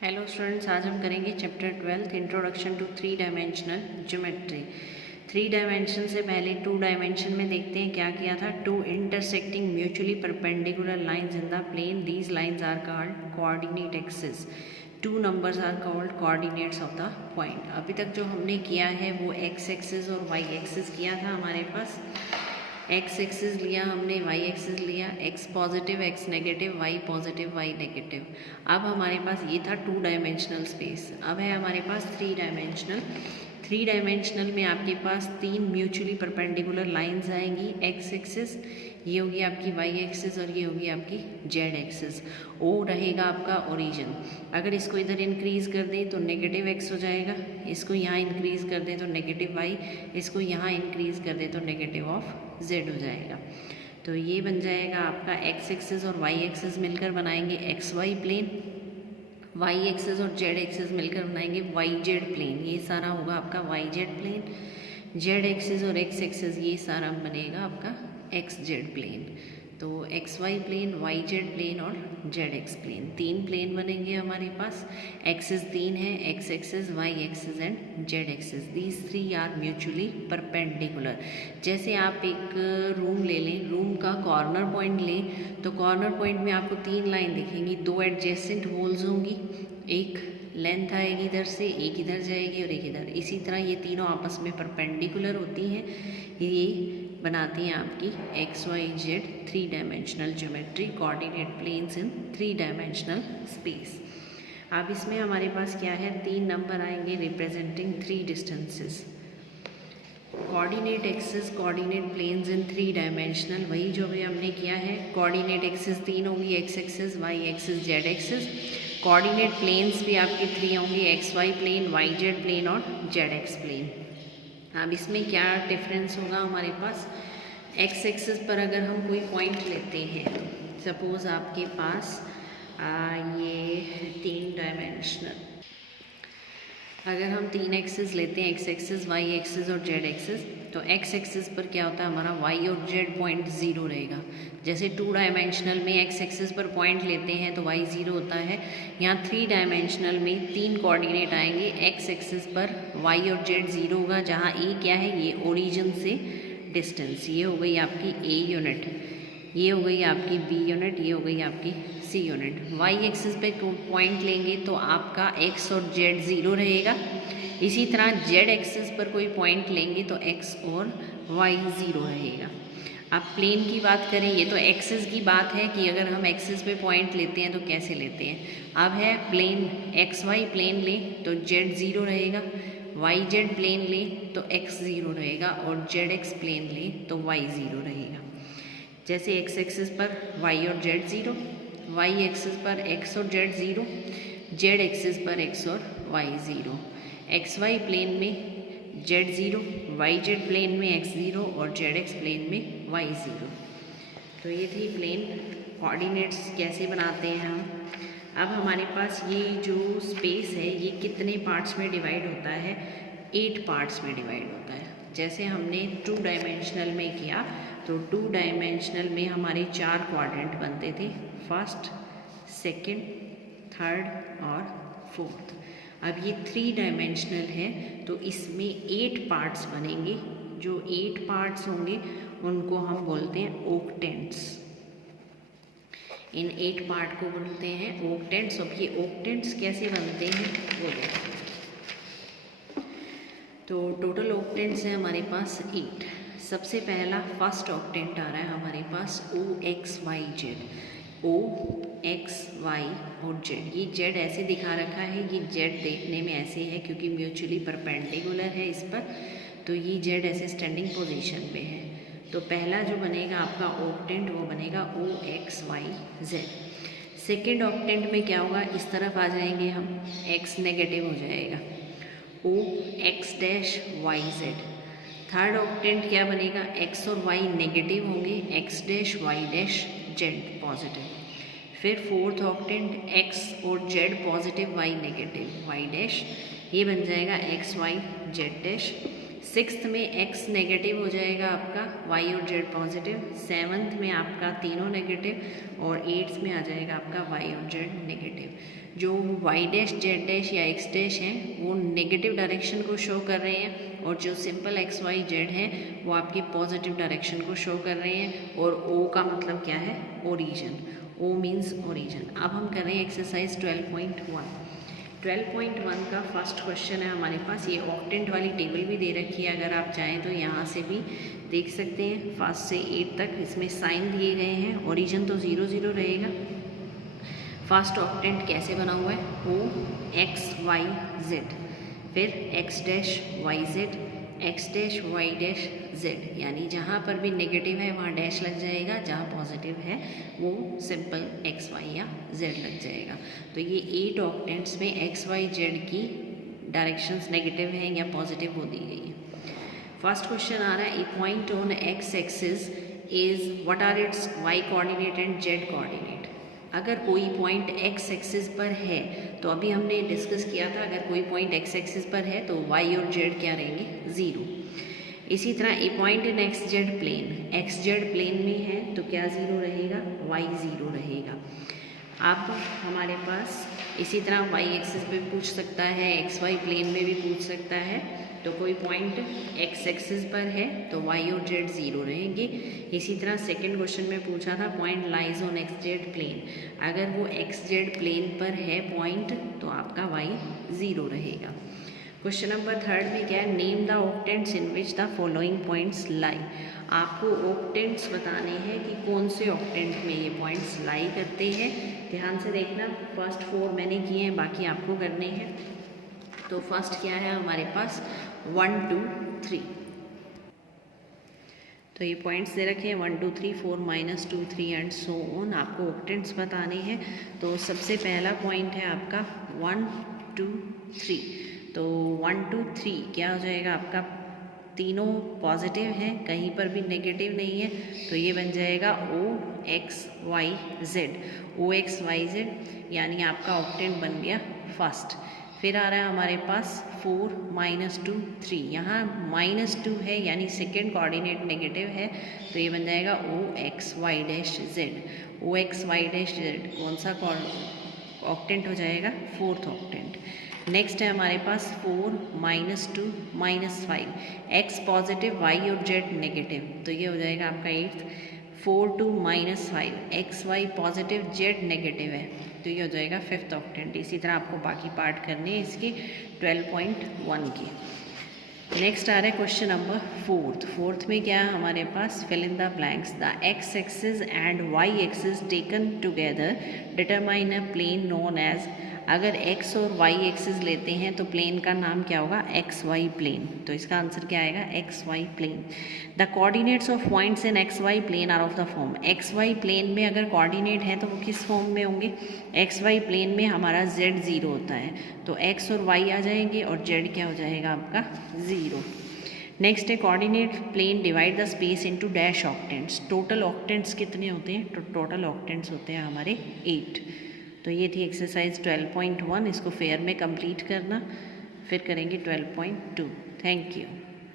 Hello students, आज हम करेंगे chapter 12 introduction to three dimensional geometry. Three dimension से पहले टू डायमेंशन में देखते हैं क्या किया था। Two intersecting mutually perpendicular lines in the plane, these lines are called coordinate axis. Two numbers are called coordinates of the point. अभी तक जो हमने किया है वो एक्स एक्सिस और वाई एक्सिस किया था। हमारे पास एक्स एक्सिस लिया हमने, वाई एक्सिस लिया, X positive X negative, Y positive Y negative. अब हमारे पास ये था टू डायमेंशनल स्पेस। अब है हमारे पास थ्री डायमेंशनल। थ्री डायमेंशनल में आपके पास तीन म्यूचुअली परपेंडिकुलर लाइंस आएंगी। एक्स एक्सिस, ये होगी आपकी वाई एक्सिस और ये होगी आपकी जेड एक्सिस। ओ रहेगा आपका ओरिजिन। अगर इसको इधर इंक्रीज़ कर दें तो नेगेटिव एक्स हो जाएगा, इसको यहाँ इंक्रीज़ कर दें तो नेगेटिव वाई, इसको यहाँ इंक्रीज़ कर दें तो नेगेटिव ऑफ जेड हो जाएगा। तो ये बन जाएगा आपका एक्स एक्सिस और वाई एक्सिस मिलकर बनाएंगे X Y plane, Y axis और जेड एक्सिस मिलकर बनाएंगे वाई जेड प्लेन। ये सारा होगा आपका Y Z plane. Z axis और एक्स एक्सिस ये सारा बनेगा आपका एक्स जेड प्लेन। तो X Y plane, Y Z plane और जेड एक्स प्लेन, तीन प्लेन बनेंगे हमारे पास। एक्सिस तीन है, X axis, Y axis and Z axis. These three are mutually perpendicular. जैसे आप एक रूम ले लें, रूम का कॉर्नर पॉइंट लें तो कॉर्नर पॉइंट में आपको तीन लाइन दिखेंगी, दो एडजेसेंट होल्स होंगी, एक लेंथ आएगी इधर से, एक इधर जाएगी और एक इधर। इसी तरह ये तीनों आपस में परपेंडिकुलर होती हैं। ये बनाती हैं आपकी x Y z three dimensional geometry, coordinate planes in three dimensional space. अब इसमें हमारे पास क्या है, तीन नंबर आएंगे representing three distances. Coordinate axis, coordinate planes in three dimensional, वही जो भी हमने किया है। कोऑर्डिनेट एक्सिस तीन होगी, x axis, Y axis, z axis. Coordinate planes भी आपकी थ्री होंगी, x Y plane, Y Z plane और जेड एक्स प्लेन। अब इसमें क्या डिफरेंस होगा हमारे पास, एक्स एक्सिस पर अगर हम कोई पॉइंट लेते हैं, सपोज़ आपके पास ये तीन डायमेंशनल, अगर हम तीन एक्सिस लेते हैं, एक्स एक्सिस, वाई एक्सिस और जेड एक्सिस, तो एक्स एक्सिस पर क्या होता है हमारा वाई और जेड पॉइंट ज़ीरो रहेगा। जैसे टू डायमेंशनल में एक्स एक्सिस पर पॉइंट लेते हैं तो वाई ज़ीरो होता है, यहाँ थ्री डायमेंशनल में तीन कोऑर्डिनेट आएंगे। एक्स एक्सिस पर वाई और जेड ज़ीरो होगा, जहाँ ए क्या है, ये ओरिजिन से डिस्टेंस, ये हो गई आपकी ए यूनिट, ये हो गई आपकी बी यूनिट, ये हो गई आपकी सी यूनिट। वाई एक्सिस पे पॉइंट लेंगे तो आपका एक्स और जेड ज़ीरो रहेगा। इसी तरह जेड एक्सिस पर कोई पॉइंट लेंगे तो एक्स और वाई ज़ीरो रहेगा। अब प्लेन की बात करें, ये तो एक्सिस की बात है कि अगर हम एक्सिस पे पॉइंट लेते हैं तो कैसे लेते हैं। अब है प्लेन, एक्स वाई प्लेन लें तो जेड ज़ीरो रहेगा, वाई जेड प्लेन लें तो एक्स ज़ीरो रहेगा और जेड एक्स प्लेन लें तो वाई ज़ीरो रहेगा। जैसे एक्स एक्सिस पर वाई और जेड ज़ीरो, वाई एक्सिस पर एक्स और जेड ज़ीरो, जेड एक्सिस पर एक्स और Y zero. X Y plane में Z zero, Y Z plane में एक्स ज़ीरो और जेड एक्स प्लेन में वाई ज़ीरो। तो ये थी प्लेन कोऑर्डिनेट्स कैसे बनाते हैं हम। अब हमारे पास ये जो स्पेस है ये कितने पार्ट्स में डिवाइड होता है, 8 पार्ट्स में डिवाइड होता है। जैसे हमने टू डायमेंशनल में किया तो टू डायमेंशनल में हमारे चार क्वाड्रेंट बनते थे, फर्स्ट, सेकंड, थर्ड और फोर्थ। अब ये थ्री डायमेंशनल है तो इसमें 8 पार्ट्स बनेंगे। जो 8 पार्ट्स होंगे उनको हम बोलते हैं ओक्टेंट्स। इन 8 पार्ट को बोलते हैं ओक्टेंट्स। अब ये ओक्टेंट्स कैसे बनते हैं वो देखते हैं। तो टोटल ऑक्टेंट्स है हमारे पास 8। सबसे पहला फर्स्ट ऑक्टेंट आ रहा है हमारे पास ओ एक्स वाई जेड, ओ एक्स वाई और जेड। ये जेड ऐसे दिखा रखा है, ये जेड देखने में ऐसे है क्योंकि म्यूचुअली परपेंडिकुलर है इस पर, तो ये जेड ऐसे स्टैंडिंग पोजीशन पे है। तो पहला जो बनेगा आपका ऑक्टेंट वो बनेगा O x Y Z. Second octant में क्या होगा, इस तरफ आ जाएंगे हम, एक्स नेगेटिव हो जाएगा, O X dash Y Z. Third octant क्या बनेगा, एक्स और वाई नेगेटिव होंगे, X dash Y dash Z positive. फिर फोर्थ ऑक्टेंट एक्स और Z positive, Y negative, Y dash, ये बन जाएगा X Y Z dash. Sixth में एक्स नेगेटिव हो जाएगा आपका, वाई और जेड पॉजिटिव। सेवन्थ में आपका तीनों नेगेटिव और एट्थ में आ जाएगा आपका वाई और जेड नेगेटिव। जो वाई डैश जेड डैश या एक्स डैश हैं वो नेगेटिव डायरेक्शन को शो कर रहे हैं और जो सिंपल एक्स वाई जेड है वो आपकी पॉजिटिव डायरेक्शन को शो कर रहे हैं। और ओ का मतलब क्या है? ओरिजिन। O means origin. अब हम कर रहे हैं एक्सरसाइज 12.1। 12.1 का फर्स्ट क्वेश्चन है हमारे पास। ये ऑक्टेंट वाली टेबल भी दे रखी है, अगर आप चाहें तो यहाँ से भी देख सकते हैं। फर्स्ट से 8 तक इसमें साइन दिए गए हैं। ओरिजिन तो 0 0 रहेगा। फर्स्ट ऑक्टेंट कैसे बना हुआ है? ओ एक्स वाई जेड, फिर x dash Y z, x dash Y dash z, यानी जहाँ पर भी नेगेटिव है वहाँ डैश लग जाएगा, जहाँ पॉजिटिव है वो सिंपल एक्स वाई या जेड लग जाएगा। तो ये 8 ऑक्टेंट्स में एक्स वाई जेड की डायरेक्शंस नेगेटिव हैं या पॉजिटिव हो दी गई है। फर्स्ट क्वेश्चन आ रहा है, a point on X axis is what are its Y coordinate and Z coordinate. अगर कोई पॉइंट एक्स एक्सिस पर है, तो अभी हमने डिस्कस किया था अगर कोई पॉइंट एक्स एक्सिस पर है तो वाई और जेड क्या रहेंगे? 0। इसी तरह a point in X Z plane, X Z plane में है तो क्या 0 रहेगा? वाई 0 रहेगा। अब हमारे पास इसी तरह वाई एक्सिस पे पूछ सकता है, एक्स वाई प्लेन में भी पूछ सकता है। तो कोई पॉइंट एक्स एक्सिस पर है तो वाई और जेड 0 रहेंगे। इसी तरह सेकंड क्वेश्चन में पूछा था point lies on x Z plane, अगर वो एक्स जेड प्लेन पर है पॉइंट तो आपका वाई 0 रहेगा। क्वेश्चन नंबर 3 में क्या है? Name the octants in which the following points lie. आपको ऑक्टेंट्स बताने हैं कि कौन से ऑक्टेंट में ये पॉइंट्स लाई करते हैं। ध्यान से देखना, फर्स्ट 4 मैंने किए हैं, बाकी आपको करने हैं। तो फर्स्ट क्या है हमारे पास? 1 2 3। तो ये पॉइंट्स दे रखे हैं 1 2 3 4 -2 3 एंड सो ऑन। आपको ऑक्टेंट्स बताने हैं। तो सबसे पहला पॉइंट है आपका 1 2 3। तो 1 2 3 क्या हो जाएगा आपका? तीनों पॉजिटिव हैं, कहीं पर भी नेगेटिव नहीं है, तो ये बन जाएगा ओ एक्स वाई जेड। ओ एक्स वाई जेड यानी आपका ऑक्टेंट बन गया फर्स्ट। फिर आ रहा है हमारे पास 4 -2 3, यहाँ -2 है यानी सेकेंड कोऑर्डिनेट नेगेटिव है, तो ये बन जाएगा O x Y dash Z. ओ एक्स वाई डैश जेड कौन सा ऑक्टेंट हो जाएगा? Fourth octant. नेक्स्ट है हमारे पास 4 -2 -5, एक्स पॉजिटिव वाई और जेड नेगेटिव, तो ये हो जाएगा आपका 8th। 4 2 -5, x y positive z negative है, तो ये हो जाएगा 5th ऑक्टेंट। इसी तरह आपको बाकी पार्ट करने हैं इसके 12.1 के। नेक्स्ट आ रहा है क्वेश्चन नंबर 4th में क्या है हमारे पास? Fill in the blanks. The X axis and Y axis taken together determine a plane known as. अगर x और y एक्सिस लेते हैं तो प्लेन का नाम क्या होगा? X Y plane. तो इसका आंसर क्या आएगा? X Y plane. The coordinates of points in X Y plane are of the form. X Y plane में अगर कोऑर्डिनेट है तो वो किस फॉर्म में होंगे? एक्स वाई प्लेन में हमारा z 0 होता है, तो x और y आ जाएंगे और z क्या हो जाएगा आपका? 0। नेक्स्ट है coordinate plane divide the space into dash octants. Total octants कितने होते हैं? तो टोटल ऑक्टेंट्स होते हैं हमारे 8। तो ये थी एक्सरसाइज 12.1, इसको फेयर में कंप्लीट करना, फिर करेंगे 12.2। Thank you.